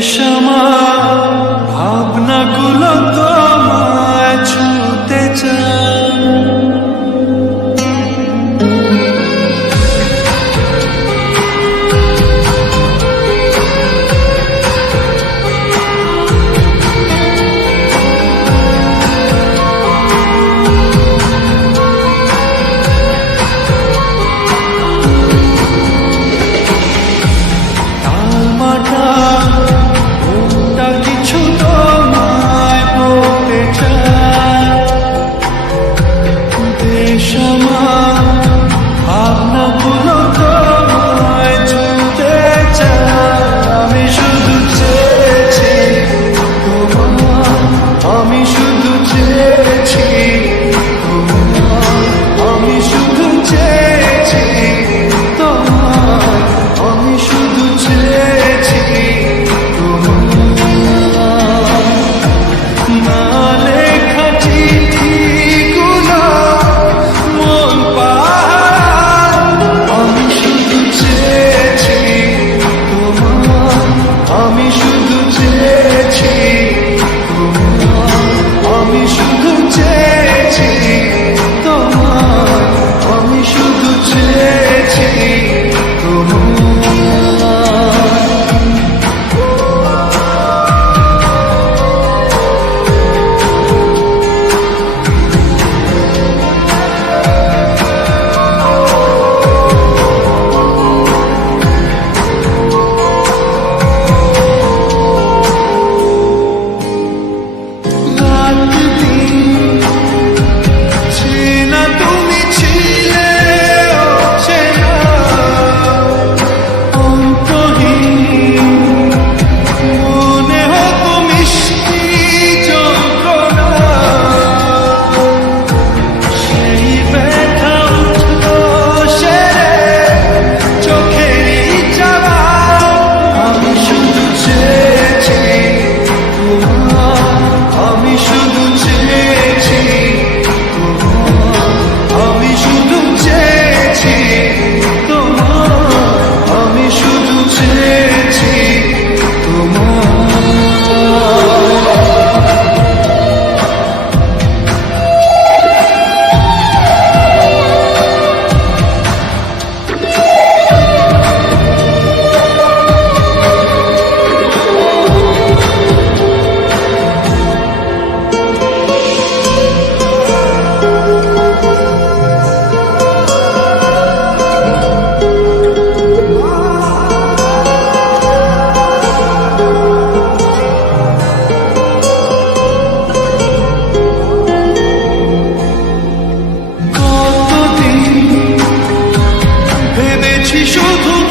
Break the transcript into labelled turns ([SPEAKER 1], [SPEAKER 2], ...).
[SPEAKER 1] show. to you. শুধু